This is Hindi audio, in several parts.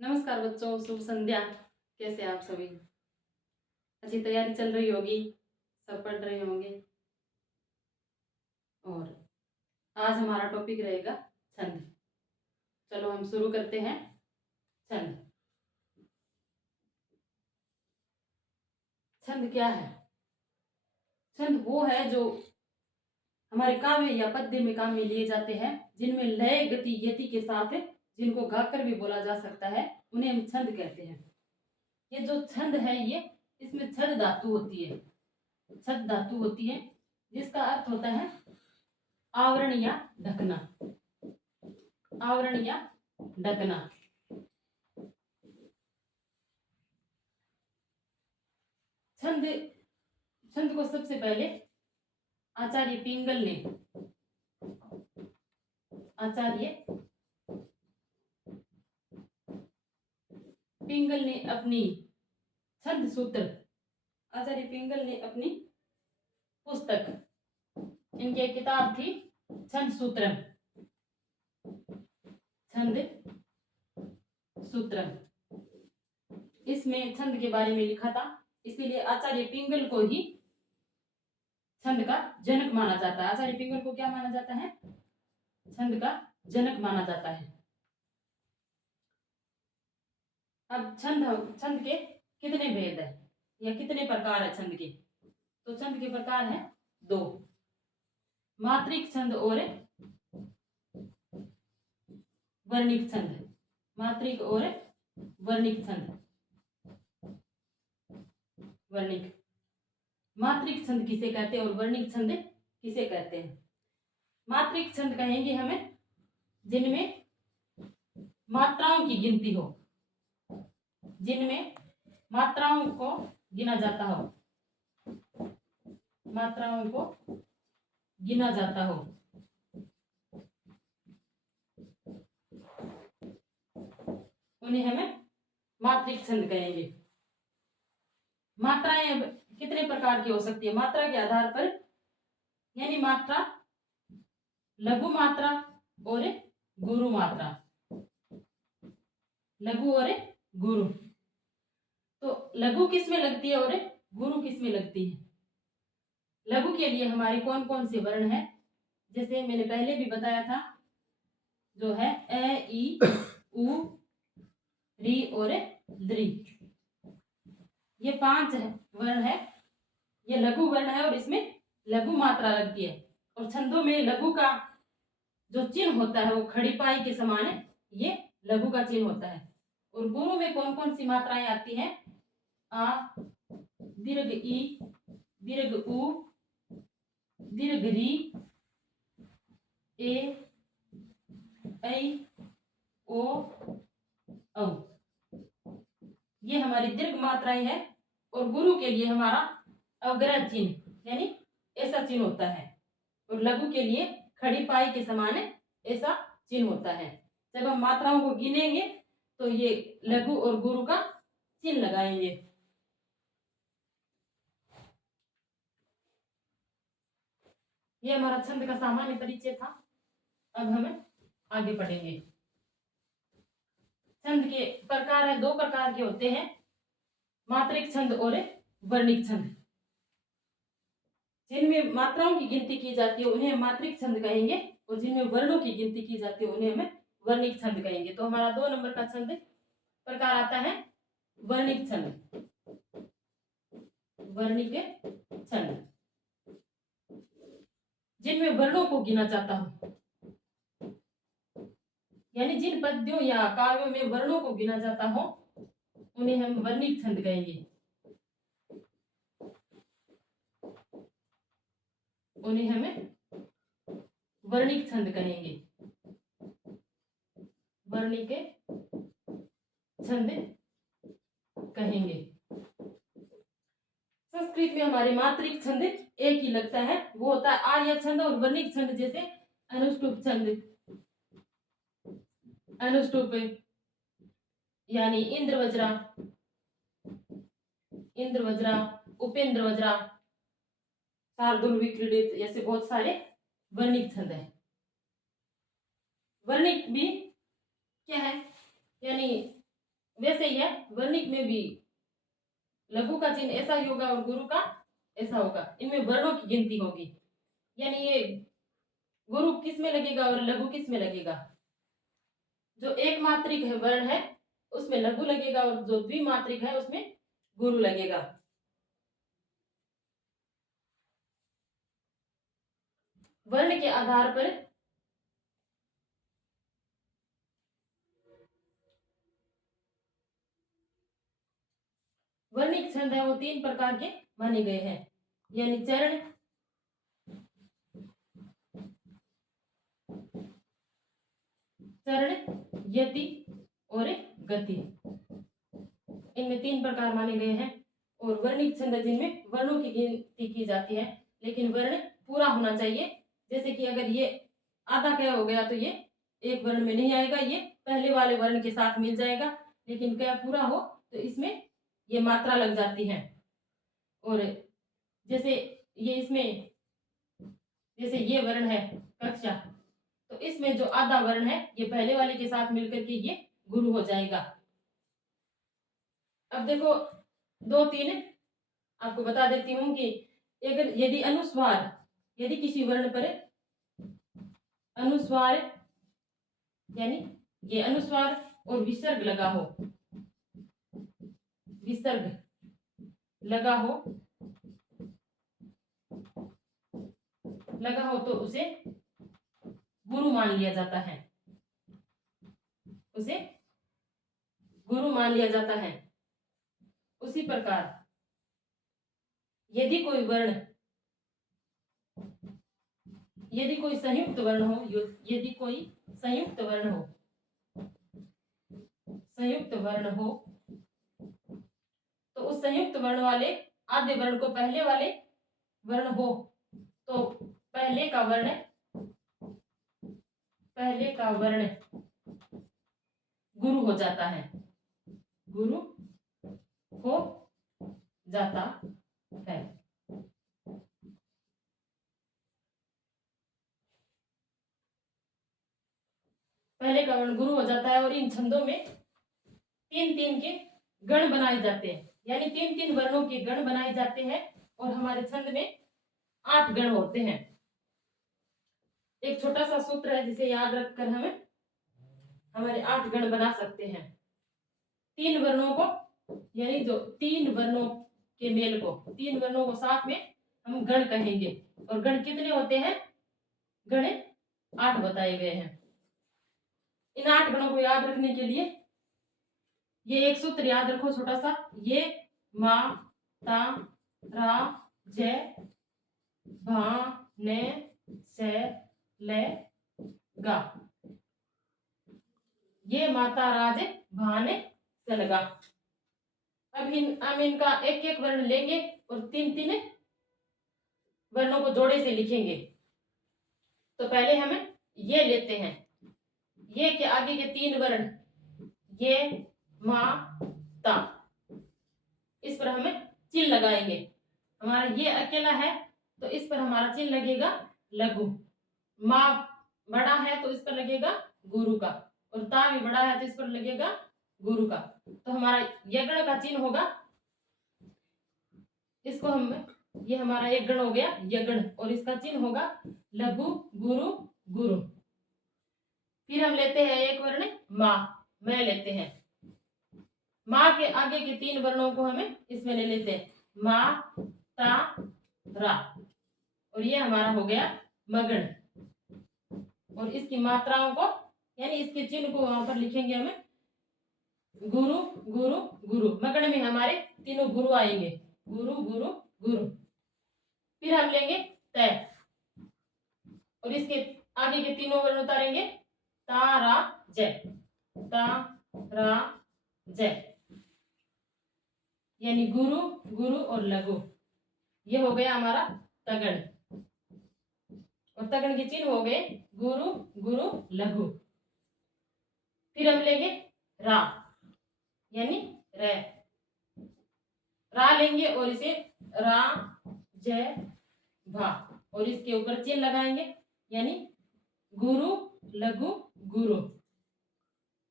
नमस्कार बच्चों, शुभ संध्या। कैसे आप सभी? अच्छी तैयारी चल रही होगी, सब पढ़ रहे होंगे। और आज हमारा टॉपिक रहेगा छंद। चलो हम शुरू करते हैं। छंद। छंद क्या है? छंद वो है जो हमारे काव्य या पद्य में काम में लिए जाते हैं, जिनमें लय गति यति के साथ जिनको गाकर भी बोला जा सकता है, उन्हें हम छंद कहते हैं। ये जो छंद है, ये इसमें छद धातु होती है। छद धातु होती है जिसका अर्थ होता है आवरण या ढकना। आवरण या ढकना। छंद छंद को सबसे पहले आचार्य पिंगल ने अपनी छंद सूत्र, आचार्य पिंगल ने अपनी पुस्तक, इनकी एक किताब थी छंद सूत्रम। छंद सूत्रम, इसमें छंद के बारे में लिखा था। इसीलिए आचार्य पिंगल को ही छंद का जनक माना जाता है। आचार्य पिंगल को क्या माना जाता है? छंद का जनक माना जाता है। अब छंद के कितने भेद है या कितने प्रकार है छंद के? तो छंद के प्रकार है दो, मात्रिक छंद और वर्णिक छंद। मात्रिक और वर्णिक छंद। वर्णिक, मात्रिक छंद किसे कहते हैं और वर्णिक छंद किसे कहते हैं? मात्रिक छंद कहेंगे हमें जिनमें मात्राओं की गिनती हो, जिनमें मात्राओं को गिना जाता हो, मात्राओं को गिना जाता हो। उन्हें हमें मात्रिक छंद कहेंगे। मात्राएं अब कितने प्रकार की हो सकती है? मात्रा के आधार पर, यानी मात्रा, लघु मात्रा और गुरु मात्रा। लघु और गुरु। तो लघु किस में लगती है और गुरु किस में लगती है? लघु के लिए हमारे कौन कौन से वर्ण हैं? जैसे मैंने पहले भी बताया था, जो है ए, ई, उ, री और द्री। ये 5 वर्ण है। ये लघु वर्ण है और इसमें लघु मात्रा लगती है। और छंदों में लघु का जो चिन्ह होता है वो खड़ी पाई के समान है, ये लघु का चिन्ह होता है। और गुरु में कौन कौन सी मात्राएं आती हैं? आ, दीर्घ ई, दीर्घ उ, दीर्घ री, ए, ऐ, ओ, औ। ये हमारी दीर्घ मात्राएं हैं। और गुरु के लिए हमारा अवग्रह चिन्ह, यानी ऐसा चिन्ह होता है। और लघु के लिए खड़ी पाई के समान ऐसा चिन्ह होता है। जब हम मात्राओं को गिनेंगे तो ये लघु और गुरु का चिन्ह लगाएंगे। ये हमारा छंद का सामान्य परिचय था। अब हम आगे पढ़ेंगे। छंद के प्रकार है, 2 प्रकार के होते हैं, मात्रिक छंद और वर्णिक छंद। जिनमें मात्राओं की गिनती की जाती है उन्हें मात्रिक छंद कहेंगे, और जिनमें वर्णों की गिनती की जाती है उन्हें हमें वर्णिक छंद कहेंगे। तो हमारा 2 नंबर का छंद प्रकार आता है वर्णिक छंद। वर्णिक छंद, जिनमें वर्णों को गिना जाता हो, यानी जिन पद्यों या काव्यों में वर्णों को गिना जाता हो उन्हें हम वर्णिक छंद कहेंगे। उन्हें हमें वर्णिक छंद कहेंगे। वर्णिक छंद कहेंगे। संस्कृत में हमारे मात्रिक छंद एक ही लगता है, वो होता है आर्य छंद। और वर्णिक छंद जैसे अनुष्टुप छंद, अनुष्टुप यानी इंद्रवज्रा, इंद्रवज्रा, उपेंद्र वज्रा, शार्दुल विक्रीडित, ऐसे बहुत सारे वर्णिक छंद है। वर्णिक भी क्या है? यानी वैसे ही है वर्णिक में भी लघु का चिन्ह ऐसा ही होगा और गुरु का ऐसा होगा, इनमें वर्णों की गिनती होगी। यानी ये गुरु किस में लगेगा और लघु किस में लगेगा। जो एक मात्रिक है वर्ण है उसमें लघु लगेगा और जो द्विमात्रिक है उसमें गुरु लगेगा। वर्ण के आधार पर वर्णिक छंद है वो 3 प्रकार के माने गए हैं, यानी चरण, यति और गति, इनमें 3 प्रकार माने गए हैं। और वर्णिक छंद जिनमें वर्णों की गिनती की जाती है, लेकिन वर्ण पूरा होना चाहिए। जैसे कि अगर ये आधा क हो गया तो ये एक वर्ण में नहीं आएगा, ये पहले वाले वर्ण के साथ मिल जाएगा। लेकिन क पूरा हो तो इसमें ये मात्रा लग जाती है। और जैसे ये इसमें जैसे ये वर्ण है कक्षा, तो इसमें जो आधा वर्ण है ये पहले वाले के साथ मिलकर के ये गुरु हो जाएगा। अब देखो 2-3 आपको बता देती हूँ कि अगर यदि अनुस्वार, यदि किसी वर्ण पर अनुस्वार यानी ये अनुस्वार और विसर्ग लगा हो, विसर्ग लगा हो तो उसे गुरु मान लिया जाता है, उसे गुरु मान लिया जाता है। उसी प्रकार यदि कोई वर्ण, यदि कोई संयुक्त वर्ण हो, यदि कोई संयुक्त वर्ण हो, संयुक्त वर्ण हो तो उस संयुक्त वर्ण वाले आधे वर्ण को पहले वाले वर्ण हो तो पहले का वर्ण गुरु हो जाता है, गुरु हो जाता है। पहले का वर्ण गुरु हो जाता है। और इन छंदों में 3-3 के गण बनाए जाते हैं, यानी 3-3 वर्णों के गण बनाए जाते हैं। और हमारे छंद में 8 गण होते हैं। एक छोटा सा सूत्र है जिसे याद रखकर हमें हमारे 8 गण बना सकते हैं। 3 वर्णों को, यानी जो 3 वर्णों के मेल को, 3 वर्णों को साथ में हम गण कहेंगे। और गण कितने होते हैं? गण 8 बताए गए हैं। इन 8 गणों को याद रखने के लिए ये एक सूत्र याद रखो छोटा सा, ये मा ता रा जय भा ने से ले गा, ये माता राज भाने से लगा। अब हम इनका एक एक वर्ण लेंगे और 3-3 वर्णों को जोड़े से लिखेंगे। तो पहले हम ये लेते हैं, ये के आगे के 3 वर्ण ये मा ता, इस पर हमें चिन्ह लगाएंगे। हमारा ये अकेला है तो इस पर हमारा चिन्ह लगेगा लघु। मा बड़ा है तो इस पर लगेगा गुरु का, और ता भी बड़ा है तो इस पर लगेगा गुरु का। तो हमारा यगण का चिन्ह होगा, इसको हम, ये हमारा एक गण हो गया यगण, और इसका चिन्ह होगा लघु गुरु गुरु। फिर हम लेते हैं एक वर्ण माँ, मैं लेते हैं। माँ के आगे के 3 वर्णों को हमें इसमें ले लेते हैं, मा ता रा, और ये हमारा हो गया मगण। और इसकी मात्राओं को, यानी इसके चिन्ह को वहां पर लिखेंगे हमें गुरु गुरु गुरु। मगण में हमारे तीनों गुरु आएंगे, गुरु गुरु गुरु। फिर हम लेंगे तय, और इसके आगे के तीनों वर्ण उतारेंगे ता रा जय, ता रा जय, यानी गुरु गुरु और लघु। ये हो गया हमारा तगण, और तगण के चिन्ह हो गए गुरु गुरु लघु। फिर हम लेंगे रा, यानी रे, रा लेंगे और इसे रा जय भा, और इसके ऊपर चिन्ह लगाएंगे, यानी गुरु लघु गुरु।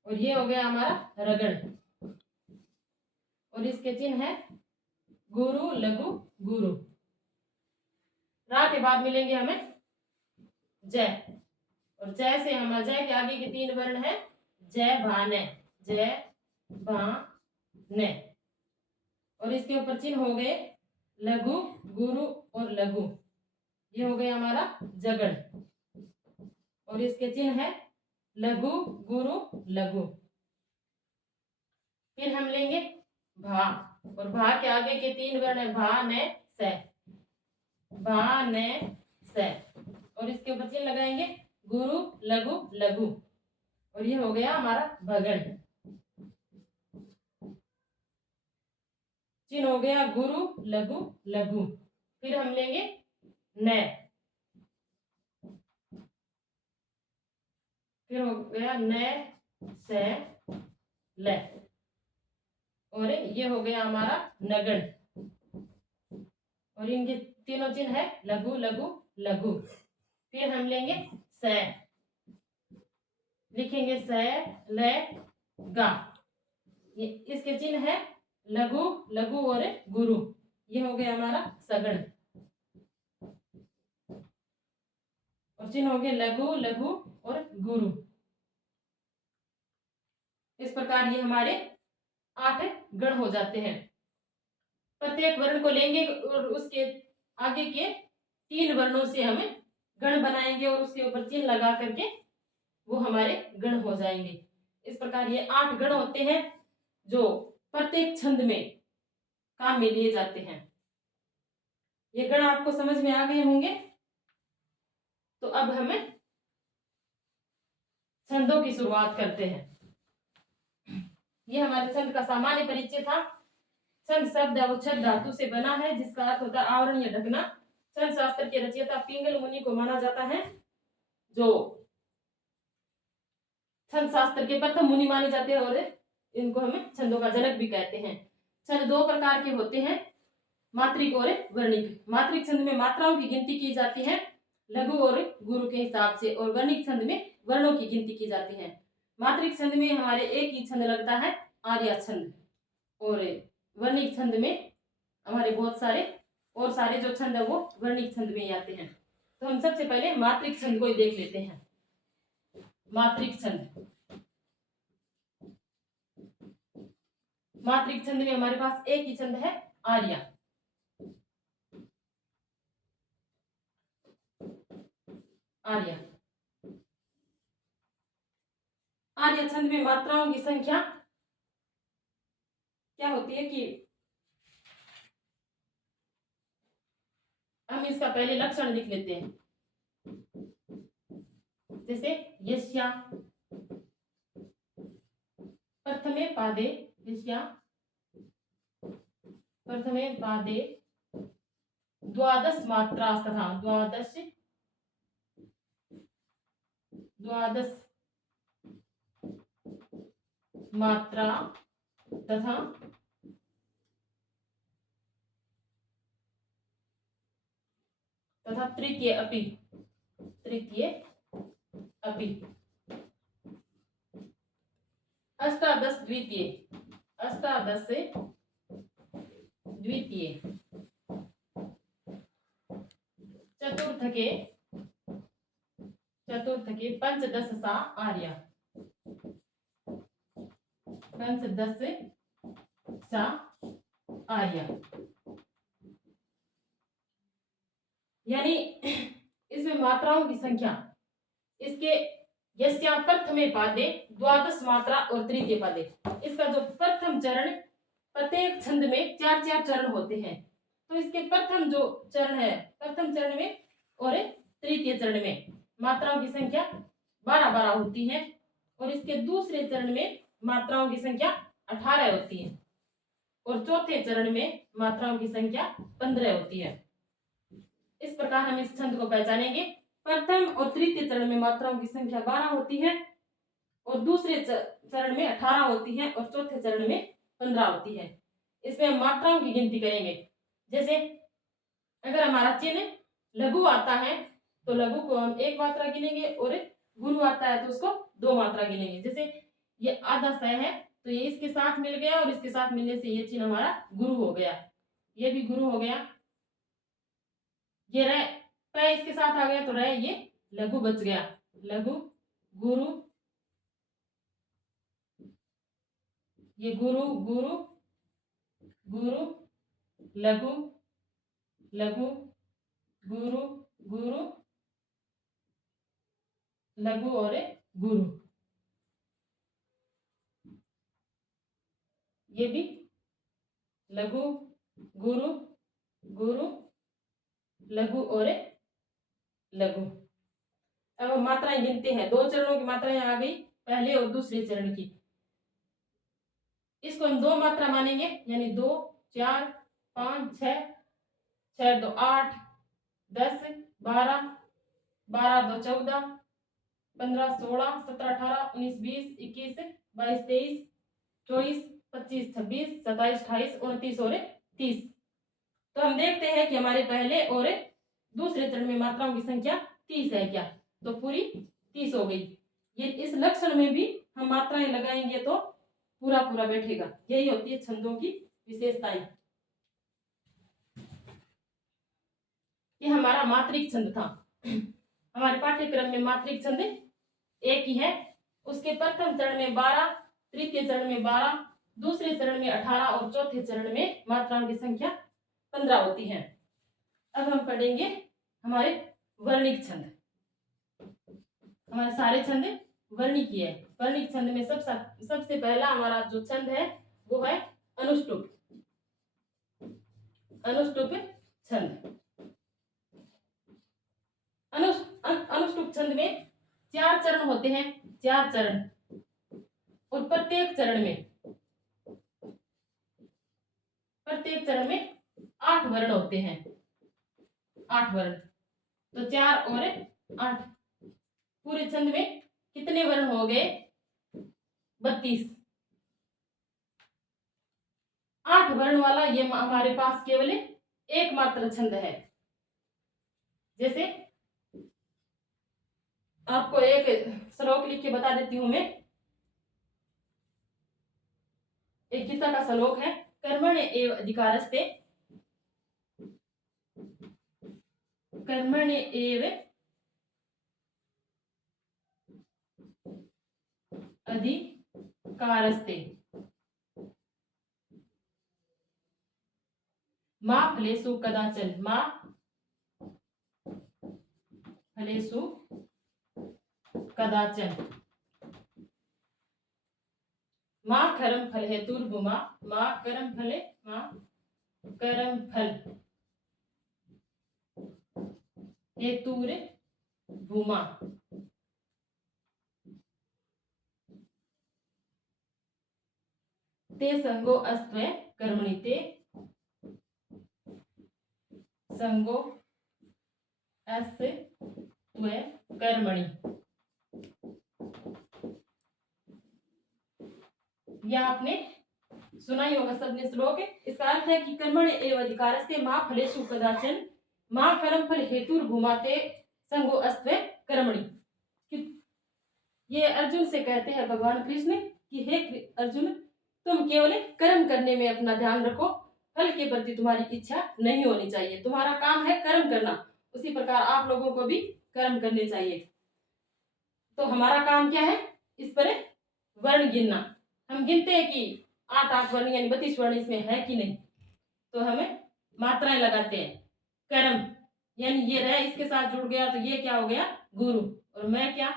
और ये हो गया हमारा रगड़। और इसके चिन्ह है गुरु, लघु, गुरु। रा के बाद मिलेंगे हमें जय, और जय से हम जय के आगे के 3 वर्ण है जय, भा, ने, जय, भा, ने, और इसके ऊपर चिन्ह हो गए लघु, गुरु और लघु। ये हो गया हमारा जगड़, और इसके चिन्ह है लघु, गुरु, लघु। फिर हम लेंगे भा, और भा के आगे के 3 वर्ण है भा, ने, से, भा, ने, से, और इसके ऊपर चिन्ह लगाएंगे गुरु, लघु, लघु, और ये हो गया हमारा भगड़। चिन्ह हो गया गुरु, लघु, लघु। फिर हम लेंगे ने, फिर हो गया ने, से, ले, और ये हो गया हमारा नगण, और इनके तीनों चिन्ह है लघु, लघु, लघु। फिर हम लेंगे से, लिखेंगे से, ले, गा, ये इसके चिन्ह है लघु, लघु और गुरु। ये हो गया हमारा सगण, और चिन्ह हो गए लघु, लघु और गुरु। इस प्रकार ये हमारे 8 गण हो जाते हैं। प्रत्येक वर्ण को लेंगे और उसके आगे के 3 वर्णों से हमें गण बनाएंगे, और उसके ऊपर चिन्ह लगा करके वो हमारे गण हो जाएंगे। इस प्रकार ये 8 गण होते हैं जो प्रत्येक छंद में काम में लिए जाते हैं। ये गण आपको समझ में आ गए होंगे। तो अब हमें छंदों की शुरुआत करते हैं। ये हमारे छंद का सामान्य परिचय था। छंद शब्द अवच्छेद धातु से बना है, जिसका अर्थ होता है आवरण या ढकना। छंद शास्त्र के रचयिता पिंगल मुनि को माना जाता है, जो छंद शास्त्र के प्रथम मुनि माने जाते हैं, और इनको हमें छंदों का जनक भी कहते हैं। छंद 2 प्रकार के होते हैं, मात्रिक और वर्णिक। मात्रिक छंद में मात्राओं की गिनती की जाती है लघु और गुरु के हिसाब से, और वर्णिक छंद में वर्णों की गिनती की जाती है। मात्रिक छंद में हमारे एक ही छंद लगता है आर्या छंद, और वर्णिक छंद में हमारे बहुत सारे और सारे जो छंद है वो वर्णिक छंद में ही आते हैं। तो हम सबसे पहले मात्रिक छंद को ही देख लेते हैं। मात्रिक छंद, मात्रिक छंद में हमारे पास एक ही छंद है आर्या। आर्या आर्य छंद में मात्राओं की संख्या क्या होती है कि हम इसका पहले लक्षण लिख लेते हैं। जैसे यस्या प्रथमे पादे, यस्या प्रथमे पादे द्वादश मात्रा तथा द्वादश मात्रा तथा तृतीय अपि अष्टादश द्वितीय, अष्टादश द्वितीय, चतुर्थ के पंचदश सा आर्या, पंचदश सा आर्या। यानी इसमें मात्राओं की संख्या, इसके यस्या प्रथमे पादे द्वादश मात्रा और तृतीय पादे, इसका जो प्रथम चरण, प्रत्येक छंद में 4-4 चरण होते हैं। तो इसके प्रथम जो चरण है, प्रथम चरण में और तृतीय चरण में मात्राओं की संख्या 12-12 होती है, और इसके दूसरे चरण में मात्राओं की संख्या 18 होती है, और चौथे चरण में मात्राओं की संख्या 15 होती है। इस प्रकार हम इस छंद को पहचानेंगे। प्रथम और तृतीय चरण में मात्राओं की संख्या 12 होती है, और दूसरे चरण में 18 होती है, और चौथे चरण में 15 होती है। इसमें हम मात्राओं की गिनती करेंगे। जैसे अगर हमारा चिन्ह लघु आता है तो लघु को हम 1 मात्रा गिनेंगे, और गुरु आता है तो उसको 2 मात्रा गिनेंगे। जैसे ये आधा स है तो ये इसके साथ मिल गया और इसके साथ मिलने से ये चिन्ह हमारा गुरु हो गया, ये भी गुरु हो गया। ये रह प इसके साथ आ गया तो रह ये लघु बच गया, लघु गुरु, ये गुरु गुरु गुरु लघु लघु गुरु गुरु लघु और गुरु, ये भी लघु गुरु गुरु लघु और लघु। अब हम मात्राएं गिनते हैं, 2 चरणों की मात्राएं आ गई, पहले और दूसरे चरण की। इसको हम 2 मात्रा मानेंगे, यानी 2 4 5 6, 6 2 8 10 12 12 2 14 15 16 17 18 19 20 21 22 23 24 25 26 27 28 29 और 30। तो हम देखते हैं कि हमारे पहले और दूसरे चरण में मात्राओं की संख्या 30 है क्या, तो पूरी 30 हो गई। ये इस लक्षण में भी हम मात्राएं लगाएंगे तो पूरा पूरा बैठेगा। यही होती है छंदों की विशेषताएं। ये हमारा मात्रिक छंद था। हमारे पाठ्यक्रम में मात्रिक छंद एक ही है। उसके प्रथम चरण में 12, तृतीय चरण में 12, दूसरे चरण में 18 और चौथे चरण में मात्राओं की संख्या 15 होती है। अब हम पढ़ेंगे हमारे वर्णिक छंद। हमारे सारे छंद वर्णिक है। वर्णिक छंद में सबसे पहला हमारा जो छंद है वो है अनुष्टुप। अनुष्टुप छंद। अनुष्टुप छंद में 4 चरण होते हैं, 4 चरण, और प्रत्येक चरण में 8 वर्ण होते हैं, 8 वर्ण। तो 4 और 8, पूरे छंद में कितने वर्ण हो गए? 32। 8 वर्ण वाला ये हमारे पास केवल एकमात्र छंद है। जैसे आपको एक श्लोक लिख के बता देती हूं मैं। एक गीता का श्लोक है, कर्मण्य एव अधिकारस्ते, कर्मण्य एव अधिकारस्ते मा फलेषु कदाचन, मा फलेषु कदाचन, मा कर्म फल हेतुर्भुमा, मा कर्म फले, मा कर्म फल हेतुर्भुमा। ते संगो अस्त्वे कर्मणि, ते संगो अस्त्वे कर्मणि। यह आपने सुना ही होगा सबने श्लोक। इसका अर्थ है कि कर्मण्य एव अधिकारस्ते मा फलेषु कदाचन, मा कर्म फल हेतुर्भुमा, ते संगो अस्त्वे कर्मणि। ये अर्जुन से कहते हैं भगवान कृष्ण कि हे अर्जुन, तुम केवल कर्म करने में अपना ध्यान रखो, फल के प्रति तुम्हारी इच्छा नहीं होनी चाहिए। तुम्हारा काम है कर्म करना, उसी प्रकार आप लोगों को भी कर्म करने चाहिए। तो हमारा काम क्या है? इस पर वर्ण गिनना। हम गिनते हैं कि 8 वर्ण यानी 32 वर्ण इसमें है कि नहीं, तो हमें मात्राएं लगाते हैं। कर्म यानी ये रह इसके साथ जुड़ गया तो ये क्या हो गया? गुरु। और मैं क्या?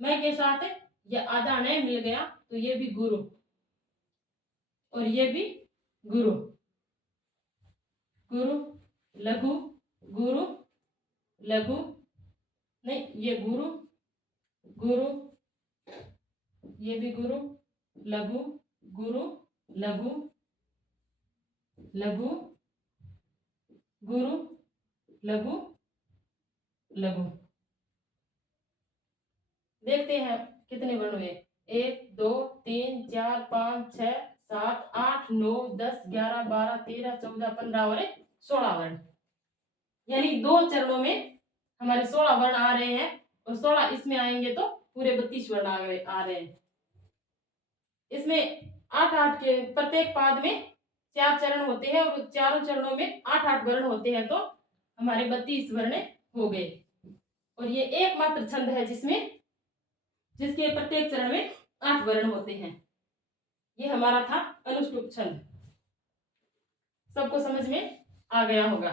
मैं के साथ ये आधा नय मिल गया तो ये भी गुरु, और ये भी गुरु। गुरु लघु गुरु लघु, नहीं ये गुरु गुरु, ये भी गुरु लघु गुरु लघु लघु गुरु लघु लघु। देखते हैं कितने वर्ण हुए। 1 2 3 4 5 6 7 8 9 10 11 12 13 14 15 और 16 वर्ण। यानी 2 चरणों में हमारे 16 वर्ण आ रहे हैं, और 16 इसमें आएंगे तो पूरे 32 वर्ण आ रहे हैं। इसमें 8-8 के प्रत्येक पाद में 4 चरण होते हैं और चारों चरणों में 8-8 वर्ण होते हैं, तो हमारे 32 वर्ण हो गए। और ये एकमात्र छंद है जिसके प्रत्येक चरण में 8 वर्ण होते हैं। ये हमारा था अनुष्टुप छंद। सबको समझ में आ गया होगा।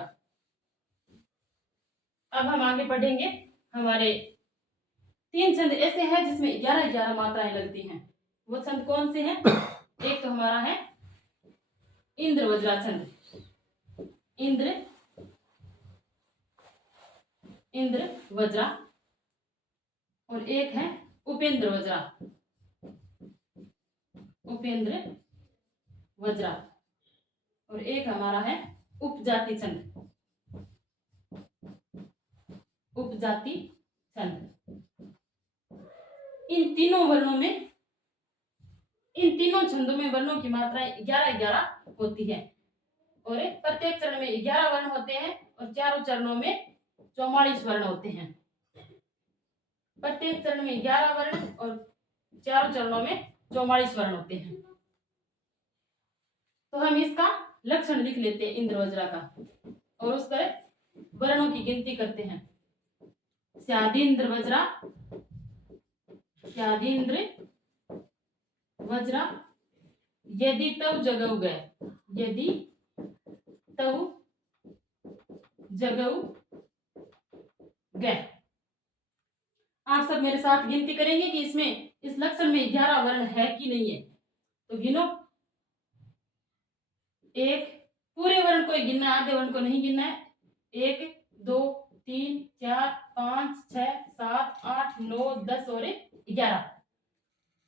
अब हम आगे पढ़ेंगे। हमारे 3 छंद ऐसे हैं जिसमें 11-11 मात्राएं लगती हैं। वो छंद कौन से हैं? एक तो हमारा है इंद्र वज्रा छंद, इंद्र वज्रा, और एक है उपेंद्र वज्रा, और एक हमारा है उपजाति छंद, इन तीनों छंदों में वर्णों की मात्राएं 11-11 होती है और प्रत्येक चरण में 11 वर्ण होते हैं और चारों चरणों में 44 वर्ण होते हैं। प्रत्येक चरण में 11 वर्ण और चारों चरणों में 44 वर्ण होते हैं। तो हम इसका लक्षण लिख लेते हैं इंद्र वज्रा का और उस पर वर्णों की गिनती करते हैं। स्यादींद्र वज्रा, यदि तव जगऊ गए। आप सब मेरे साथ गिनती करेंगे कि इसमें इस लक्षण में 11 वर्ण है कि नहीं है। तो गिनो। एक, पूरे वर्ण को गिनना है, आधे वर्ण को नहीं गिनना है। 1 2 3 4 5 6 7 8 9 10 और 11।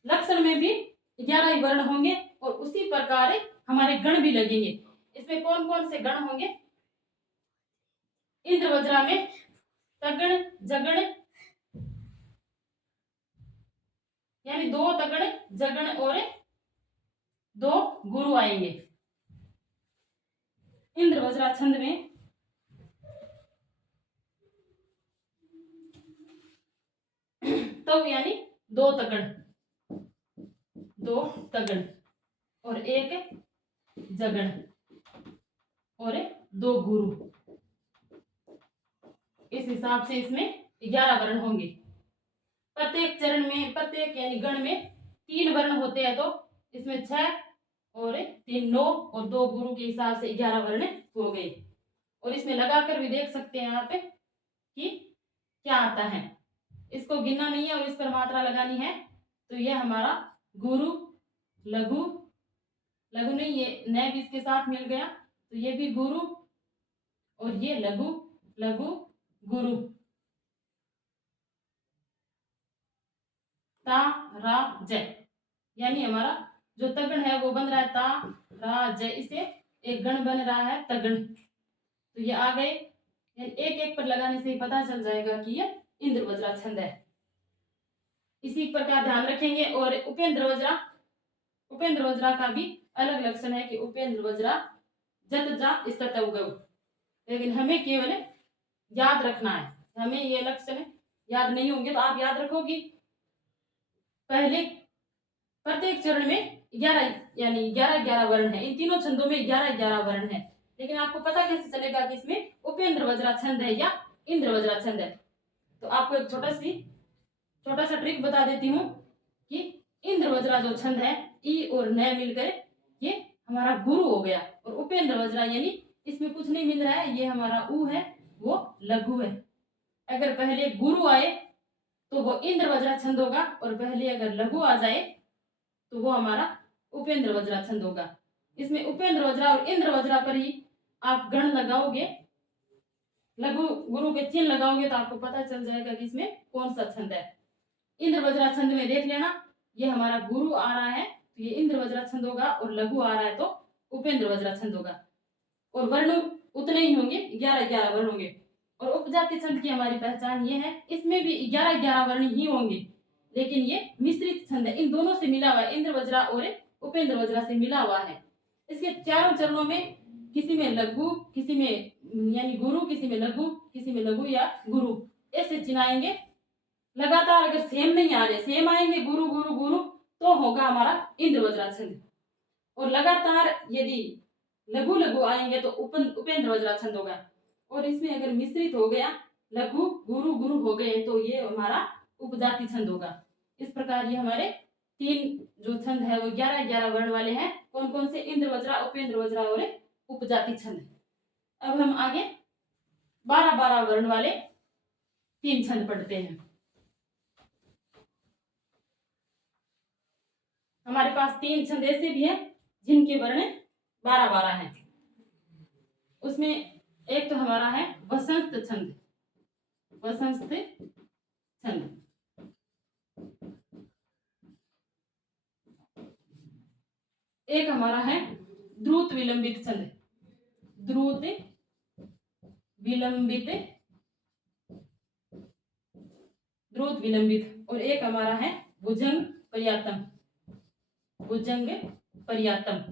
लक्षण में भी 11 ही वर्ण होंगे और उसी प्रकार हमारे गण भी लगेंगे। इसमें कौन कौन से गण होंगे? इंद्र वज्रा में तगण, जगण, यानी 2 तगण, जगण और 2 गुरु आएंगे। इंद्र वज्रा छंद में तव यानी 2 तगण और 1 जगण और 2 गुरु। इस हिसाब से इसमें 11 वर्ण होंगे। प्रत्येक चरण में, प्रत्येक यानी गण में 3 वर्ण होते हैं, तो इसमें 6 और 3 9 और 2 गुरु के हिसाब से 11 वर्ण हो गए। और इसमें लगाकर भी देख सकते हैं आप कि क्या आता है। इसको गिनना नहीं है और इस पर मात्रा लगानी है। तो यह हमारा गुरु, लघु नहीं, ये न भी इसके साथ मिल गया, तो ये भी गुरु और ये लघु गुरु। ता रा जय, यानी हमारा जो तगण है वो बन रहा है ता रा जय, इसे एक गण बन रहा है तगण। तो ये आ गए। एक एक पर लगाने से पता चल जाएगा कि ये इंद्र वज्रा छंद है। इसी प्रकार ध्यान रखेंगे। और उपेंद्र वज्रा का भी अलग लक्षण है कि उपेंद्र वज्रा जत जा स्तत उगव। लेकिन हमें केवल याद रखना है, हमें ये लक्षण याद नहीं होंगे तो आप याद रखोगी। पहले प्रत्येक चरण में 11 यानी 11-11 वर्ण है। इन तीनों छंदों में 11-11 वर्ण है, लेकिन आपको पता कैसे चलेगा कि इसमें उपेंद्र वज्रा छंद है या इंद्र वज्रा छंद है? तो आपको एक छोटा सा ट्रिक बता देती हूँ कि इंद्र वज्रा जो छंद है, ई और न मिलकर ये हमारा गुरु हो गया। और उपेंद्र वज्रा यानी इसमें कुछ नहीं मिल रहा है, ये हमारा ऊ है, वो लघु है। अगर पहले गुरु आए तो वो इंद्र वज्रा छंद होगा, और पहले अगर लघु आ जाए तो वो हमारा उपेंद्र वज्रा छंद होगा। इसमें उपेंद्र वज्रा और इंद्र वज्रा पर ही आप गण लगाओगे, लघु गुरु के चिन्ह लगाओगे, तो आपको पता चल जाएगा कि इसमें कौन सा छंद है। इंद्र वज्रा छंद में देख लेना, ये हमारा गुरु आ रहा है तो ये इंद्र वज्रा छंद होगा, और लघु आ रहा है तो उपेंद्र वज्रा छंद होगा। और वर्ण उतने ही होंगे, 11-11 वर्ण होंगे। और उपजाति छंद की हमारी पहचान ये है, इसमें भी 11-11 वर्ण ही होंगे, लेकिन ये मिश्रित छंद है, इन दोनों से मिला हुआ है, इंद्र वज्रा और उपेंद्र वज्रा से मिला हुआ है। इसके चारों चरणों में किसी में लघु, किसी में यानी गुरु, किसी में लघु या गुरु, ऐसे चिन्हाएंगे। लगातार अगर सेम नहीं आ रहे, सेम आएंगे गुरु गुरु गुरु, तो होगा हमारा इंद्र वज्रा छंद। और लगातार यदि लघु लघु आएंगे तो उपेंद्र वज्रा छंद होगा। और इसमें अगर मिश्रित हो गया, लघु गुरु गुरु हो गए, तो ये हमारा उपजाति छंद होगा। इस प्रकार ये हमारे 3 जो छंद है वो 11-11 वर्ण वाले हैं। कौन कौन से? इंद्र वज्रा, उपेंद्र वज्रा और उपजाति छंद। अब हम आगे 12-12 वर्ण वाले 3 छंद पढ़ते हैं। हमारे पास 3 छंद ऐसे भी हैं जिनके वर्ण 12-12 हैं। उसमें एक तो हमारा है वसंत छंद। वसंत छंद। एक हमारा है द्रुत विलंबित छंद। द्रुत विलंबित, द्रुत विलंबित। और एक हमारा है भुजंग पर्यातम। भुजंग पर्यातम।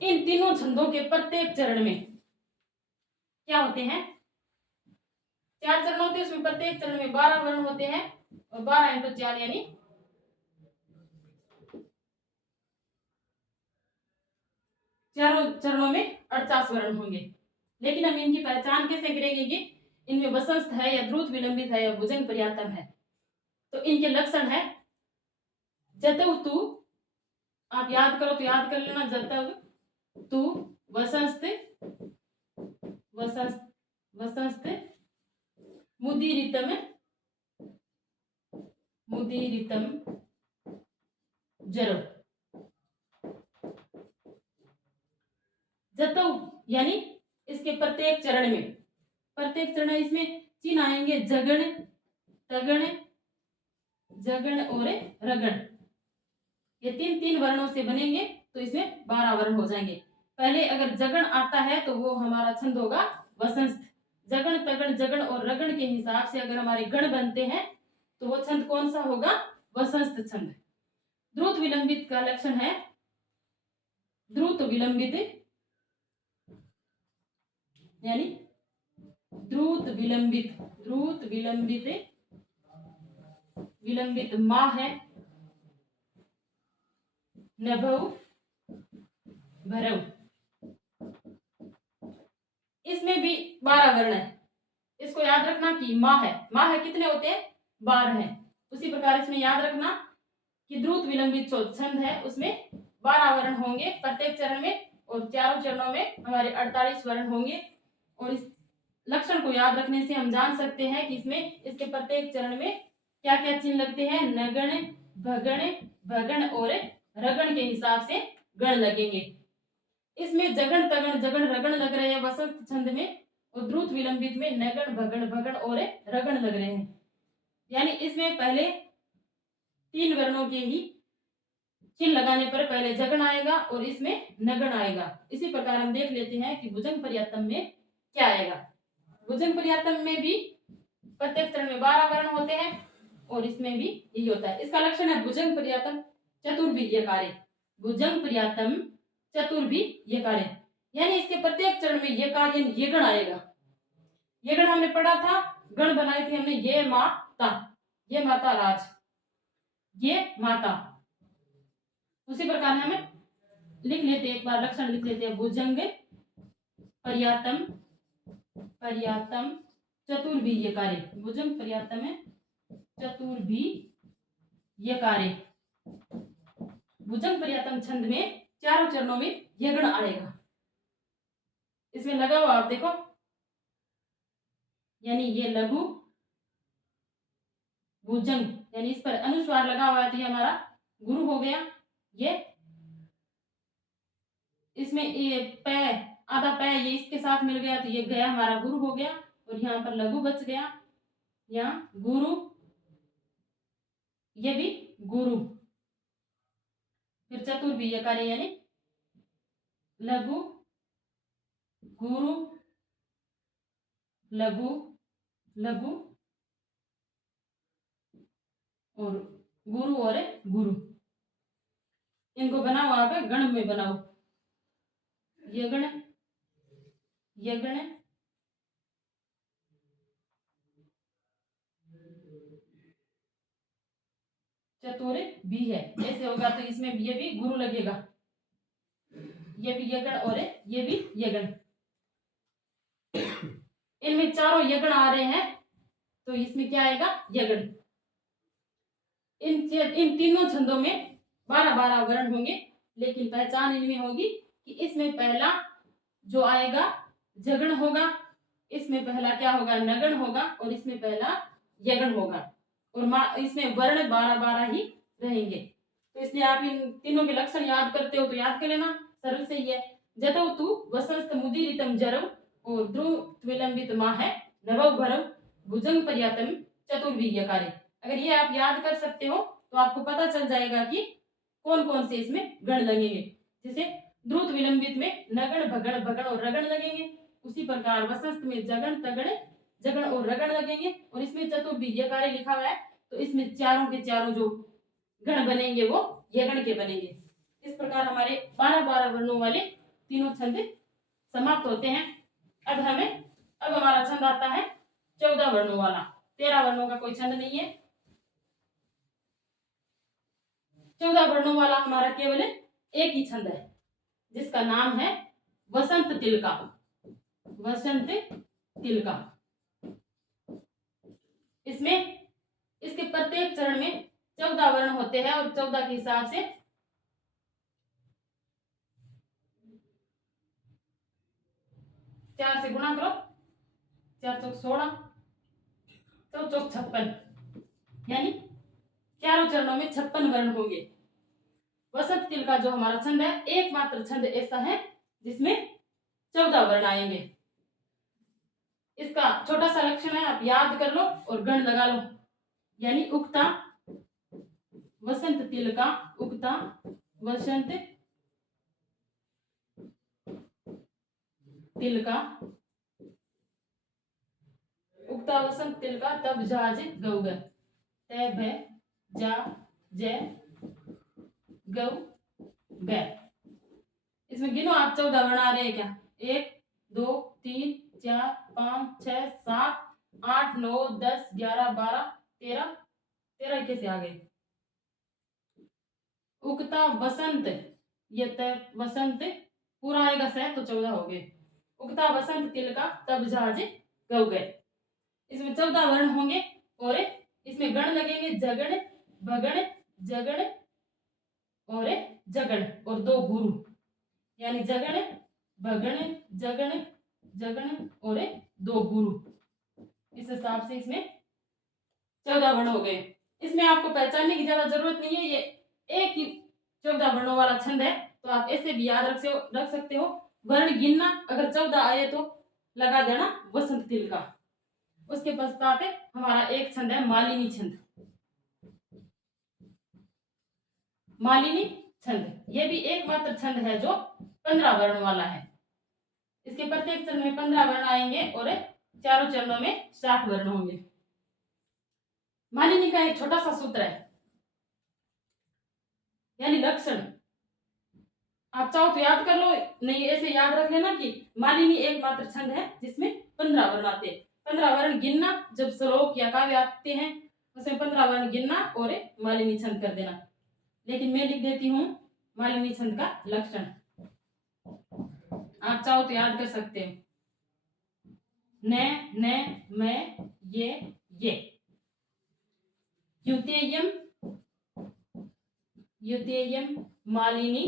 इन तीनों छंदों के प्रत्येक चरण में क्या होते हैं? 4 चरण होते हैं। उसमें प्रत्येक चरण में 12 वर्ण होते हैं और 12 × 4 यानी 4 चरणों में 48 वर्ण होंगे। लेकिन हम इनकी पहचान कैसे करेंगे कि इनमें वसंत है या द्रुत विलंबित है या भुजंग पर्यातम है? तो इनके लक्षण है जतव तू, आप याद करो तो याद कर लेना, जतव तू वसंत वसंत वसंत मुदीरितम मुदीरितम जरो। जतव यानी इसके प्रत्येक चरण में, प्रत्येक चरण इसमें चिन्ह आएंगे जगण, तगण, जगण और रगण। ये 3 वर्णों से बनेंगे तो इसमें 12 वर्ण हो जाएंगे। पहले अगर जगण आता है तो वो हमारा छंद होगा वसंत। जगण, तगण, जगण और रगण के हिसाब से अगर हमारे गण बनते हैं तो वो छंद कौन सा होगा? वसंत छंद। द्रुत विलंबित का लक्षण है द्रुत विलंबित, यानी द्रुत विलंबित, द्रुत विलंबित, विलंबित मा है, नभव, भरव। इसमें भी 12 वर्ण है। इसको याद रखना कि माँ है। माँ है कितने होते हैं? 12 है। उसी प्रकार इसमें याद रखना कि द्रुत विलंबित जो छंद है उसमें 12 वर्ण होंगे प्रत्येक चरण में और चारों चरणों में हमारे 48 वर्ण होंगे। और इस लक्षण को याद रखने से हम जान सकते हैं कि इसमें इसके प्रत्येक चरण में क्या क्या चिन्ह लगते हैं? नगण, भगण, भगण और रगण के हिसाब से गण लगेंगे। इसमें जगण, तगण, जगण, रगण लग रहे हैं वसंत छंद में और द्रुत विलंबित में नगण, भगण, भगण और रगण लग रहे हैं। यानी इसमें पहले 3 वर्णों के ही चिन्ह लगाने पर पहले जगण आएगा और इसमें नगण आएगा। इसी प्रकार हम देख लेते हैं कि भुजंग पर्यातम में क्या आएगा। भुजंग पर्यातम में भी प्रत्येक चरण में 12 वर्ण होते हैं और इसमें भी यही होता है। इसका लक्षण है भुजंग पर्यातम चतुर्भिर्यकारे। भुजंग पर्यातम चतुर्भिर्यकारे, यानी इसके प्रत्येक चरण में यकार यानी ये गण आएगा। ये गण हमने पढ़ा था, गण बनाए थे हमने, ये माता, ये माता राज, ये माता। उसी प्रकार हम लिख लेते हैं, एक बार लक्षण लिख लेते हैं। भुजंग पर्यातम, पर्यातम चतुर्भिर्यकारे। भुजंग पर्यातम चतुर्भिर्यकारे। भुजंग पर्यातम छंद में चारों चरणों में यह गण आएगा। इसमें लगा हुआ आप देखो, यानी ये लघु भुजंग, यानी इस पर अनुस्वार लगा हुआ है तो ये हमारा गुरु हो गया। ये इसमें ये पै, आधा पै ये इसके साथ मिल गया तो ये गया हमारा गुरु हो गया। और यहाँ पर लघु बच गया, यहाँ गुरु, ये भी गुरु। फिर चतुर्भिर्यकारे यानी लघु, गुरु, लघु, लघु और गुरु और गुरु। इनको बनाओ, आप गण में बनाओ। यगण, यगण, चतुर भी है, ऐसे होगा तो इसमें ये भी गुरु लगेगा, ये भी यगण और ये भी यगण। इनमें चारों यगण आ रहे हैं तो इसमें क्या आएगा, यगण। इन तीनों छंदों में 12-12 वर्ण होंगे, लेकिन पहचान इनमें होगी कि इसमें पहला जो आएगा जगण होगा, इसमें पहला क्या होगा, नगण होगा, और इसमें पहला यगण होगा, और इसमें वर्ण 12-12 ही रहेंगे। तो इसलिए आप इन तीनों के लक्षण याद करते हो तो याद कर लेना, सरल से ही है। जतौ तु वसंत मुदीरितम जरौ, और ध्रुव विलंबित माह है नवौ भरौ भुजंग पर्यातम चतुर्वी यकारे। अगर ये आप याद कर सकते हो तो आपको पता चल जाएगा कि कौन कौन से इसमें गण लगेंगे। जैसे द्रुत विलंबित में नगण भगण भगण और रगण लगेंगे, उसी प्रकार वसंत में जगण तगण जगण और रगण लगेंगे, और इसमें चतुर्वी यकारे लिखा हुआ है तो इसमें चारों के चारों जो गण बनेंगे वो यगण के बनेंगे। इस प्रकार हमारे 12-12 वर्णों वाले तीनों छंद समाप्त होते हैं। अब हमारा छंद आता है 14 वर्णों वाला। 13 वर्णों का कोई छंद नहीं है, 14 वर्णों वाला हमारा केवल एक ही छंद है, जिसका नाम है वसंत तिलका। वसंत तिलका। इसमें इसके प्रत्येक चरण में 14 वर्ण होते हैं, और 14 के हिसाब से 4 से गुणा करो, 4 चौक 16, 4 चौक 56, यानी चारों चरणों में 56 वर्ण होंगे। वसंत तिलका जो हमारा छंद है, एकमात्र छंद ऐसा है जिसमें 14 वर्ण आएंगे। इसका छोटा सा लक्षण है, आप याद कर लो और गण लगा लो, यानी उक्ता वसंत तिलका, उक्ता वसंत तिलका, उक्ता वसंत तिलका तब जाज गौ ग, तब जा जय गौ ग। इसमें गिनो आप 14 वर्ण आ रहे हैं क्या, 1 2 3 4 5 6 7 8 9 10 11 12 13 13 कैसे आ गए। उक्ता वसंत, ये वसंत पूरा आएगा सह तो 14 हो गए। उक्ता वसंत तिलका तब जहाज गौ गए। इसमें 14 वर्ण होंगे, और इसमें गण लगेंगे जगण भगण जगण और जगण, और 2 गुरु, यानी जगण भगण जगण जगण और 2 गुरु। इस हिसाब से इसमें 14 वर्ण हो गए। इसमें आपको पहचानने की ज्यादा जरूरत नहीं है, ये एक ही 14 वर्णों वाला छंद है, तो आप ऐसे भी याद रख सकते हो। वर्ण गिनना, अगर 14 आए तो लगा देना वसंत तिलका। उसके पश्चात हमारा एक छंद है मालिनी छंद। मालिनी छंद ये भी एकमात्र छंद है जो 15 वर्ण वाला है। इसके प्रत्येक चरण में 15 वर्ण आएंगे, और चारों चरणों में 60 वर्ण होंगे। मालिनी का एक छोटा सा सूत्र है, यानी लक्षण, आप चाहो तो याद कर लो, नहीं ऐसे याद रख लेना कि मालिनी एकमात्र छंद है जिसमें 15 वर्ण आते हैं। 15 वर्ण गिनना, जब श्लोक या काव्य आते हैं उसमें 15 वर्ण गिनना और मालिनी छंद कर देना। लेकिन मैं लिख देती हूँ मालिनी छंद का लक्षण, आप चाहो तो याद कर सकते हो। न मैं ये युतेयम युतेयम मालिनी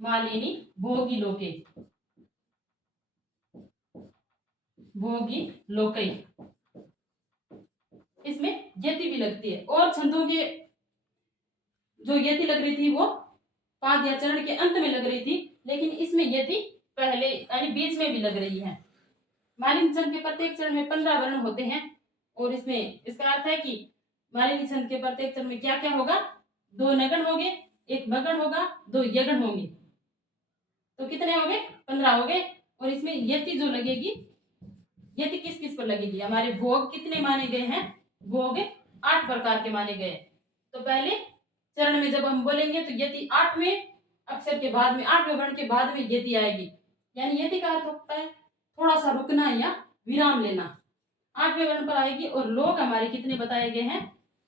मालिनी भोगी लोके भोगी लोकई। इसमें यति भी लगती है, और छंदों के जो यति लग रही थी वो पाद या चरण के अंत में लग रही थी, लेकिन इसमें यति पहले यानी बीच में भी लग रही है। मालिनी छंद के प्रत्येक चरण में 15 वर्ण होते हैं, और इसमें इसका अर्थ है कि मालिनी छंद के प्रत्येक चरण में क्या क्या होगा, 2 नगण होंगे, 1 भगण होगा, 2 यगण होंगे, तो कितने हो गए, 15 हो गए। और इसमें यति जो लगेगी, यति किस किस पर लगेगी, हमारे भोग कितने माने गए हैं, भोग 8 प्रकार के माने गए। तो पहले चरण में जब हम बोलेंगे तो यति 8वें अक्षर के बाद में, 8वें वर्ण के बाद में यति आएगी, यानी यति का अर्थ होता है थोड़ा सा रुकना या विराम लेना। 8वें वर्ण पर आएगी, और लोग हमारे कितने बताए गए हैं,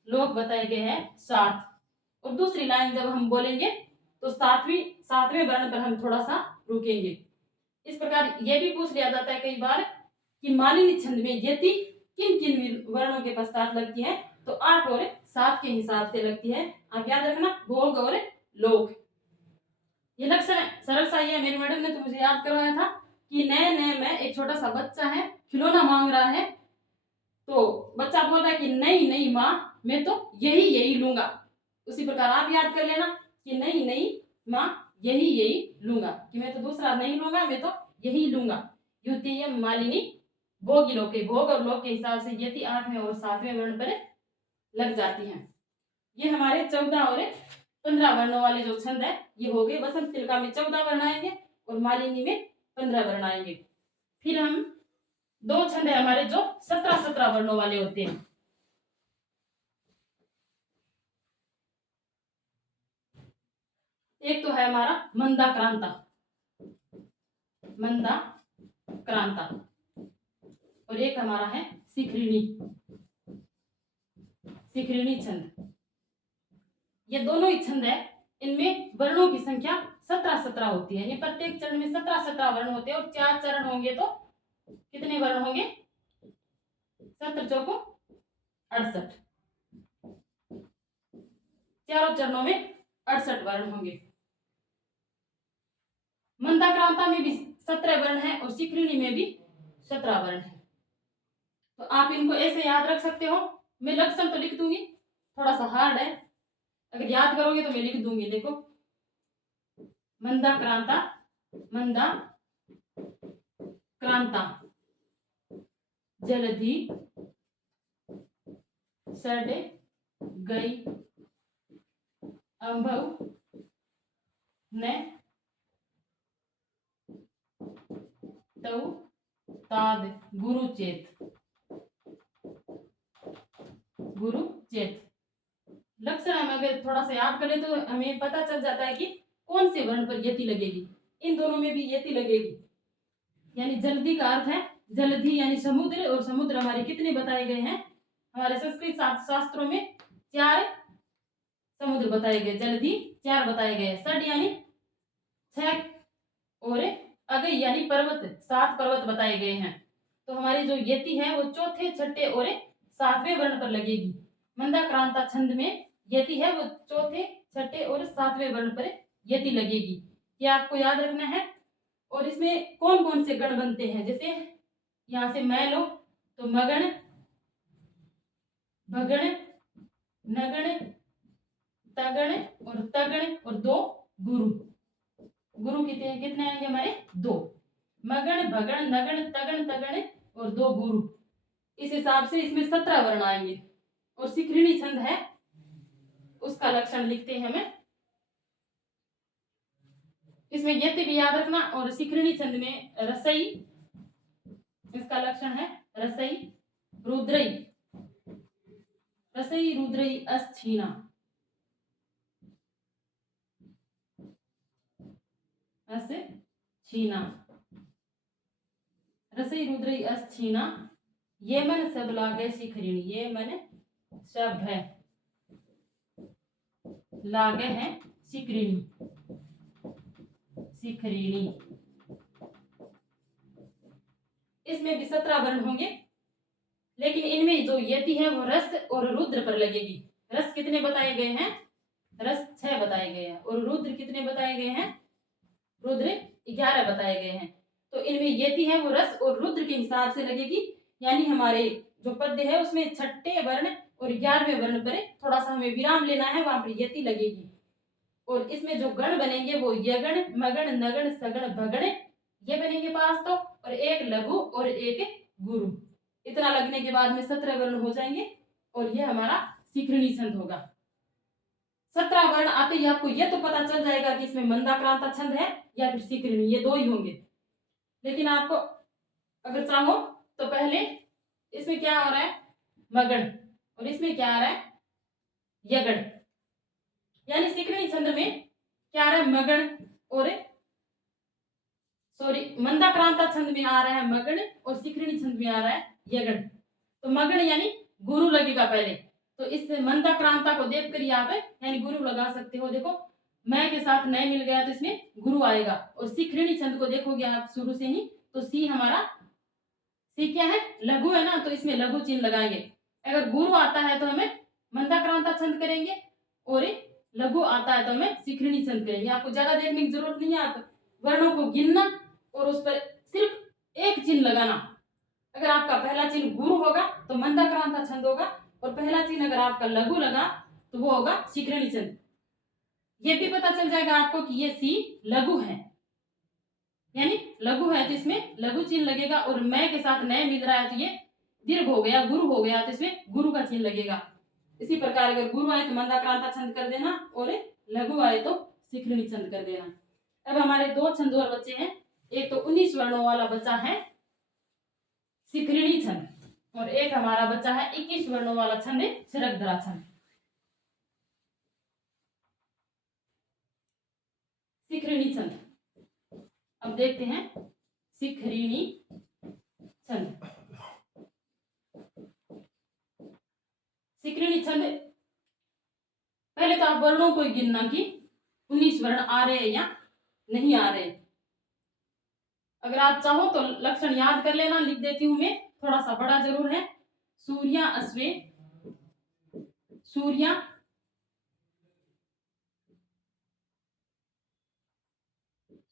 लोक बताए गए हैं 7। और दूसरी लाइन जब हम बोलेंगे तो सातवें वर्ण पर हम थोड़ा सा रुकेंगे। इस प्रकार यह भी पूछ लिया जाता है कई बार कि मालिनी छंद में यति किन किन वर्णों के पश्चात लगती है, तो 8 और 7 के हिसाब से लगती है। आप याद रखना, भोग और लोक। ये लक्षण सरल सा ही है, मेरी मैडम ने तो मुझे याद करवाया था कि नए नए में एक छोटा सा बच्चा है, खिलौना मांग रहा है, तो बच्चा बोल रहा है कि नहीं नहीं माँ, मैं तो यही लूंगा। उसी प्रकार आप याद कर लेना कि नहीं नहीं माँ, यही लूंगा, कि मैं तो दूसरा नहीं लूंगा, मैं तो यही लूंगा। युति मालिनी भोगी लोक के, भोग और लोक के हिसाब से यति 8वें और 7वें वर्ण पर लग जाती हैं। ये हमारे 14 और 15 वर्णों वाले जो छंद है ये हो गए। वसंत तिलका में 14 वर्ण आएंगे और मालिनी में 15 वर्ण आएंगे। फिर हम 2 छंद है हमारे जो 17 वर्णों वाले होते हैं। एक तो है हमारा मंदा क्रांता, मंदा क्रांता, और एक हमारा है शिखरिणी, शिखरिणी छंद। ये दोनों ही छंद है, इनमें वर्णों की संख्या 17 होती है। यानी प्रत्येक चरण में 17 वर्ण होते हैं और 4 चरण होंगे तो कितने वर्ण होंगे? 17 चौको 68, चारों चरणों में 68 वर्ण होंगे। मंदाक्रांता में भी 17 वर्ण है और शिखरिणी में भी 17 वर्ण है। तो आप इनको ऐसे याद रख सकते हो। मैं लक्षण तो लिख दूंगी, थोड़ा सा हार्ड है, अगर याद करोगे तो मैं लिख दूंगी। देखो, मंदाक्रांता, मंदा क्रांता, जलधि, सड गई, अंभव, न, तव, ताद, गुरुचेत, गुरुचेत। लक्षण हम अगर थोड़ा सा याद करें तो हमें पता चल जाता है कि कौन से वर्ण पर यति लगेगी। इन दोनों में भी यति लगेगी। यानी जलधि का अर्थ है जलधि यानी समुद्र, और समुद्र हमारे कितने बताए गए हैं? हमारे संस्कृत शास्त्रों में 4 समुद्र बताए गए, जलधि 4 बताए गए। सड यानी 6 और अगई यानी पर्वत 7 पर्वत बताए गए हैं। तो हमारी जो यति है वो चौथे, छठे और 7वें वर्ण पर लगेगी। मंदाक्रांता छंद में यति है वो चौथे, छठे और 7वें वर्ण पर यति लगेगी। ये आपको याद रखना है। और इसमें कौन कौन से गण बनते हैं? जैसे यहां से मैं लो तो मगण, भगण, नगण, तगण और तगण और 2 गुरु। गुरु कितने आएंगे हमारे? 2। मगण, भगण, नगण, तगण, तगण और 2 गुरु। इस हिसाब से इसमें 17 वर्ण आएंगे। और शिखरिणी छंद है उसका लक्षण लिखते हैं हमें। इसमें यति भी याद रखना। और शिखरिणी छंद में रसई, इसका लक्षण है रसई, रुद्रई, रसई, रुद्रई, अस्थीना, अस्थीना, रसई, रुद्रई, अस्थीना। ये मन सब लागे शिखरिणी, ये मन सब है लागे है शिखरिणी, शिखरिणी। इसमें भी 17 वर्ण होंगे, लेकिन इनमें जो यति है वो रस और रुद्र पर लगेगी। रस कितने बताए गए हैं? रस 6 बताए गए हैं। और रुद्र कितने बताए गए हैं? रुद्र 11 बताए गए हैं। तो इनमें यति है वो रस और रुद्र के हिसाब से लगेगी। यानी हमारे जो पद्य है उसमें छठे वर्ण और 11वें वर्ण पर थोड़ा सा हमें विराम लेना है, वहां पर यति लगेगी। और इसमें जो गण बनेंगे वो यगण, मगण, नगण, सगण, भगण ये बनेंगे 5 तो, और एक लघु और एक गुरु। इतना लगने के बाद में 17 वर्ण हो जाएंगे और ये हमारा शिखरिणी छंद होगा। 17 वर्ण आते ही आपको ये तो पता चल जाएगा कि इसमें मंदाक्रांता छंद है या फिर शिखरिणी, ये 2 ही होंगे। लेकिन आपको अगर चाहो तो पहले इसमें क्या हो रहा है? मगण, और इसमें क्या आ रहा है? यगण। यानी शिखरिणी छंद में क्या आ रहा है? मगण, और सॉरी मंदाक्रांता छंद में आ रहा है मगण और शिखरिणी छंद में आ रहा है यगण। तो मगण यानी गुरु लगेगा पहले, तो इस मंदाक्रांता को देखकर यहाँ पे यानी गुरु लगा सकते हो। देखो मैं के साथ नए मिल गया तो इसमें गुरु आएगा। और शिखरिणी छंद को देखोगे आप शुरू से ही तो सी हमारा सी क्या है, लघु है ना, तो इसमें लघु चिन्ह लगाएंगे। अगर गुरु आता है तो हमें मंदाक्रांता छंद करेंगे और लघु आता है तो हमें शिखरिणी छंद करेंगे। आपको ज्यादा देखने की जरूरत नहीं है, आप वर्णों को गिनना और उस पर सिर्फ एक चिन्ह लगाना। अगर आपका पहला चिन्ह गुरु होगा तो मंदाक्रांता छंद होगा, और पहला चिन्ह अगर आपका लघु लगा तो वो होगा शिखरिणी छंद। ये भी पता चल जाएगा आपको कि ये सी लघु है, यानी लघु है तो इसमें लघु चिन्ह लगेगा। और मैं के साथ नए मिल रहा है तो ये दीर्घ हो गया, गुरु हो गया तो इसमें गुरु का चिन्ह लगेगा। इसी प्रकार अगर गुरु आए तो मंदाक्रांता छंद कर देना और लघु आए तो शिखरिणी छंद कर देना। अब हमारे दो छंद और बच्चे हैं। एक तो 19 वर्णों वाला बचा है शिखरिणी छंद, और एक हमारा बच्चा है 21 वर्णों वाला छंद है शरकधरा छंद। शिखरिणी छंद अब देखते हैं। शिखरिणी छंद, शिखरिणी छंद पहले तो आप वर्णों को गिनना कि 19 वर्ण आ रहे हैं या नहीं आ रहे। अगर आप चाहो तो लक्षण याद कर लेना, लिख देती हूं मैं, थोड़ा सा बड़ा जरूर है। सूर्या अश्वे, सूर्या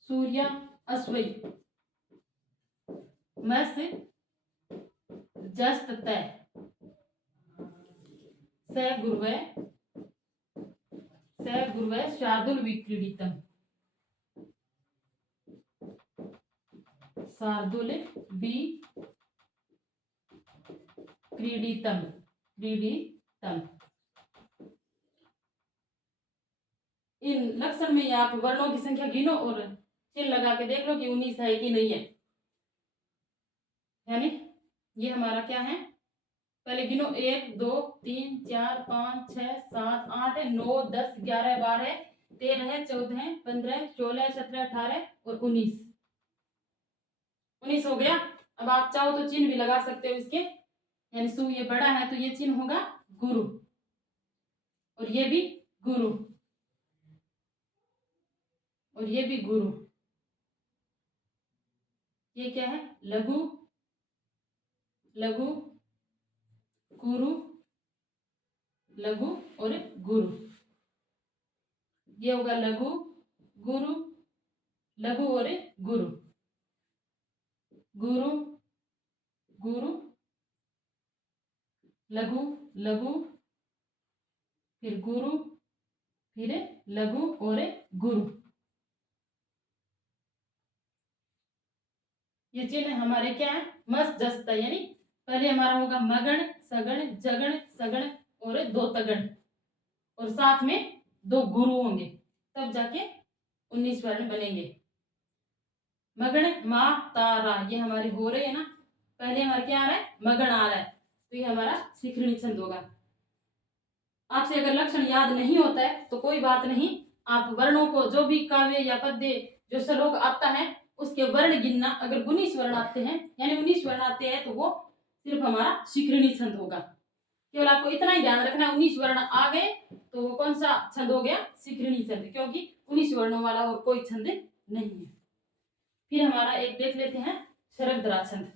सूर्या अश्वई, मस जस्त तय, स गुरुवे शार्दुल विक्रीडितम, शार्दुल विक्रीडितम, क्रीडितम। इन लक्षण में आप वर्णों की संख्या गिनो और चिन्ह लगा के देख लो कि 19 है कि नहीं है। यानी ये हमारा क्या है, पहले गिनो 1 2 3 4 5 6 7 8 9 10 11 12 13 14 15 16 17 18 और 19 हो गया। अब आप चाहो तो चिन्ह भी लगा सकते हो इसके, यानी सु ये बड़ा है तो ये चिन्ह होगा गुरु, और ये भी गुरु, और ये भी गुरु। ये क्या है, लघु, लघु, गुरु, लघु और गुरु। ये होगा लघु, गुरु, लघु और गुरु, गुरु, गुरु, लघु, लघु, फिर गुरु, फिर लघु और गुरु। ये चिन्ह हमारे क्या है, मस्त जस्ता, यानी पहले हमारा होगा मगण, सगण, जगण, सगण और 2 तगण, और साथ में 2 गुरु होंगे, तब जाके 19 वर्ण बनेंगे। मगण मा तारा ये हमारे हो रहे हैं ना, पहले हमारे क्या आ रहा है, मगण आ रहा है, तो ये हमारा शिखरिणी छंद होगा। आपसे अगर लक्षण याद नहीं होता है तो कोई बात नहीं, आप वर्णों को जो भी काव्य या पद्य जो श्लोक आता है उसके वर्ण गिनना। अगर 19 वर्ण आते हैं यानी 19 वर्ण आते हैं तो वो सिर्फ हमारा शिखरिणी छंद होगा। केवल आपको इतना ही ध्यान रखना, 19 वर्ण आ गए तो वो कौन सा छंद हो गया, शिखरिणी छंद, क्योंकि 19 वर्णों वाला और कोई छंद नहीं है। फिर हमारा एक देख लेते हैं शरकधरा छंद।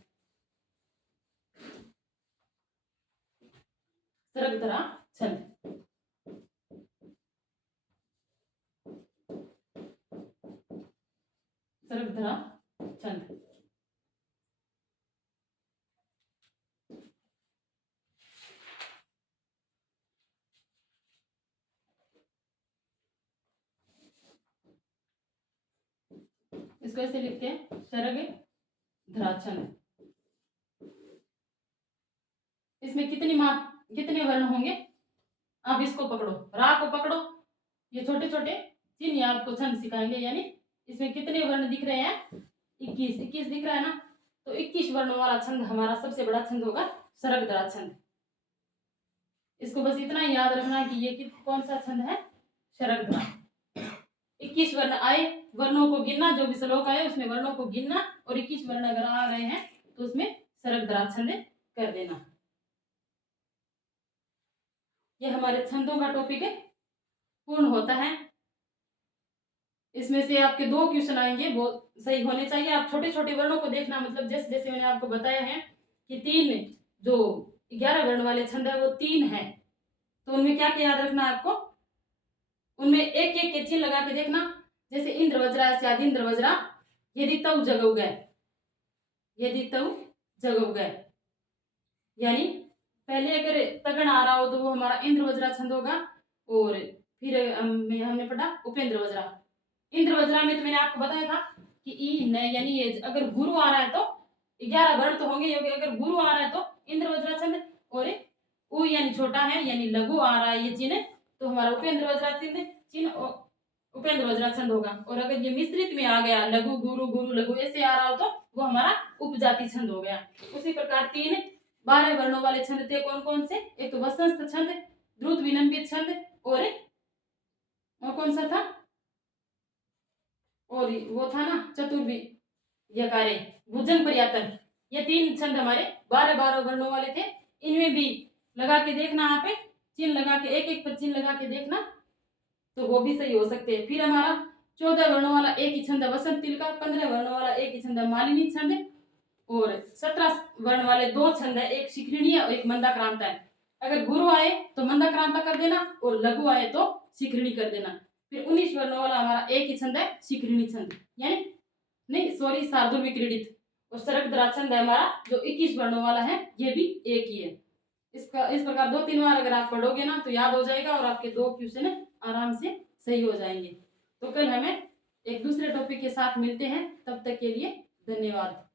शरकधरा छंद, शरकधरा छंद। इसको ऐसे लिखते हैं शरकधरा छंद। इसमें कितने वर्ण होंगे, आप इसको पकड़ो, रा को पकड़ो, ये छोटे छोटे चिन्ह आपको छंद सिखाएंगे। यानी इसमें कितने वर्ण दिख रहे हैं, 21 दिख रहा है ना, तो 21 वर्णों वाला छंद हमारा सबसे बड़ा छंद होगा शरकधरा छंद। इसको बस इतना ही याद रखना है कि ये कौन सा छंद है, शरकधरा। 21 वर्ण आए, वर्णों को गिनना, जो भी श्लोक आए उसमें वर्णों को गिनना, और 21 वर्ण अगर आ रहे हैं तो उसमें शरकधरा छंद कर देना। ये हमारे छंदों का टॉपिक पूर्ण होता है। इसमें से आपके 2 क्वेश्चन आएंगे, बहुत सही होने चाहिए। आप छोटे छोटे वर्णों को देखना, मतलब जैसे जैसे मैंने आपको बताया है कि 3 जो 11 वर्ण वाले छंद है वो 3 है, तो उनमें क्या क्या याद रखना है आपको, उनमें एक एक के चिन्ह लगा के देखना। जैसे इंद्र वज्रा स्यादिंद्र वज्रा, यदि तव जगव गए, यदि तव जगव गए, यानी पहले अगर तगन आ रहा हो तो वो हमारा इंद्र वज्रा छंद होगा। और फिर हमने पढ़ा उपेंद्र वज्रा। इंद्र वज्रा में तो मैंने आपको बताया था कि ई न, यानी ये अगर गुरु आ रहा है तो 11 वर्ण तो होंगे, अगर गुरु आ रहा है तो इंद्र वज्रा छंद, और उ यानी छोटा है यानी लघु आ रहा है ये चिन्ह, तो हमारा उपेंद्र वज्रा चिन्ह उपेंद्र वज्रा छंद होगा। और अगर ये मिश्रित में आ गया लघु गुरु गुरु लघु ऐसे आ रहा हो तो वो हमारा उपजाति छंद हो गया। उसी प्रकार 12 वर्णों वाले छंद थे कौन कौन से, एक तो वसंत छंद, द्रुत विलंबित छंद, और कौन सा था, और वो था ना चतुर्वि यकारे भुजंग पर्यातन। ये 3 छंद हमारे 12 वर्णों वाले थे। इनमें भी लगा के देखना, यहाँ पे चिन्ह लगा के एक एक पर चिन्ह लगा के देखना, तो वो भी सही हो सकते हैं। फिर हमारा 14 वर्णों वाला एक ही छंद वसंत तिल का, 15 वर्णों वाला एक ही छंद मालिनी छंद, और 17 वर्ण वाले 2 छंद है, एक शिखरिणी और एक मंदाक्रांता है। अगर गुरु आए तो मंदाक्रांता कर देना और लघु आए तो शिखरिणी कर देना। फिर 19 वर्णों वाला हमारा एक ही छंद है शिखरिणी छंद, यानी नहीं सॉरी शार्दुल विक्रीडित, और सरकधरा छंद है हमारा जो 21 वर्णों वाला है, ये भी एक ही है। इस प्रकार 2-3 बार अगर आप पढ़ोगे ना तो याद हो जाएगा और आपके 2 क्वेश्चन आराम से सही हो जाएंगे। तो कल हमें एक दूसरे टॉपिक के साथ मिलते हैं, तब तक के लिए धन्यवाद।